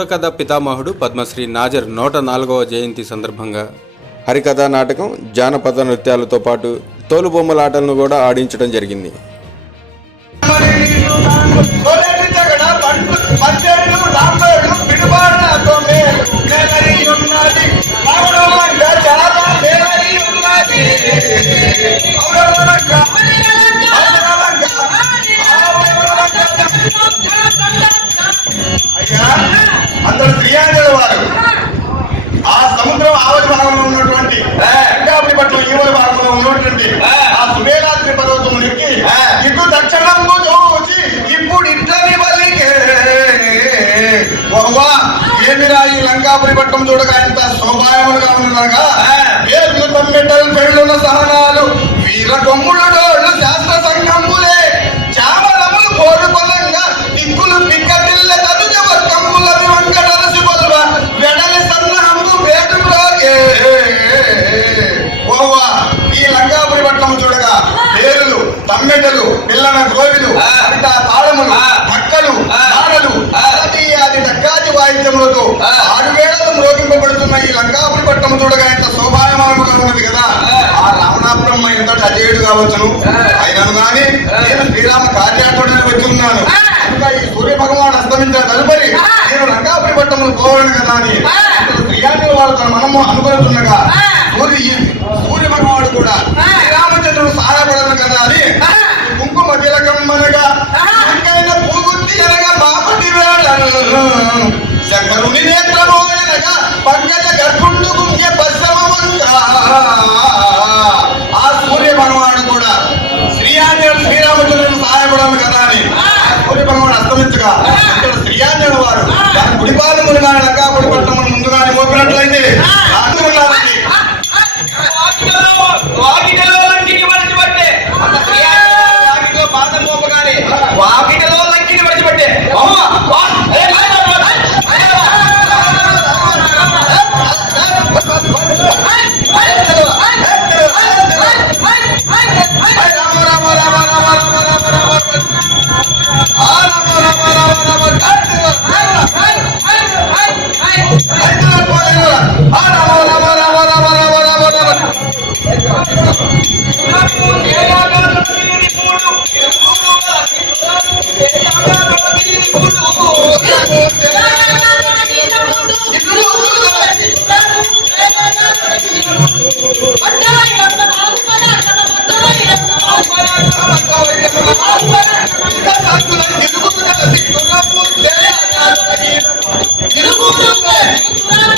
బుర్రకథ పితామహుడు పద్మశ్రీ నాజర్ 104వ జయంతి సందర్భంగా హరికథా నాటకం, జానపద నృత్యాలతో పాటు తోలుబొమ్మలాటలను కూడా ఆడించడం జరిగింది. అందరు క్రియాంజల వారు ఆ సముద్రం ఆవలి భాగంలో ఉన్నటువంటి పట్నం ఈవలి భాగంలో ఉన్నటువంటి ఆ సువేలాద్రి పర్వతమునికి ఇటు దక్షిణంబు చూచి ఇప్పుడు ఇట్లని వలికే ఏమిరా ఈ లంకాపురి పట్నం చూడగా ఎంత శోభాయములుగా ఉన్నగా పేర్లు తమ్మెటలు పెళ్ళున్న సహనాలు వీర కొమ్ముడు డోళ్ళు శాస్త్ర సంఘములే చామరములు పోడు పొలంగా దిక్కులు పిక్కటిల్ల తదుజ వర్గములని వంకటరసి బొల్వ వెడలి సన్నహంబు వేటులోకే ఓవా ఈ లంకాపురి పట్నం చూడగా పేర్లు తమ్మెటలు పిల్లన గోవిలు హరిత తాళములు పక్కలు ఆడలు ఆది డక్కాది వాయిద్యములతో 6 వేళలు మ్రోగింపబడుతున్న ఈ లంకాపురి పట్నం చూడగా ఎంత శోభాయమానముగా ఉన్నది కదా. ఆ రావణాపురం ఇంతటి అజేయుడు కావచ్చును, అయినను గాని నేను శ్రీరామ కార్యాటోడని వచ్చి ఉన్నాను. ఇంకా ఈ సూర్య భగవాన్ అస్తమించిన తదుపరి నేను లంకాపురి పట్టణములు పోవాలను కదా అని క్రియాన్ని వాళ్ళు తన మనము అనుభవిస్తుండగా సూర్య భగవానుడు కూడా శ్రీరామచంద్రుడు సహాయపడను కదా అని కుంకుమ తిలకమ్మనగా పూగుర్తి అనగా మాపటి వేళ శంకరుని నేత్రము అనగా పంకజ గర్భుండు గుంజ పశ్చిమంగా ఆ సూర్య భగవానుడు కూడా శ్రీరామచంద్రుడు సహాయపడను కదా అని సూర్య భగవానుడు అస్తమించగా ఇక్కడ శ్రీయాంజనేయుడు వారు దాని గుడిపాలములు కానీ లంకాపురి పట్టణములు ముందుగానే మోపినట్లయితే ఉన్నారండి. వాకిటలో లంకిని విడిచిపెట్టే Hello.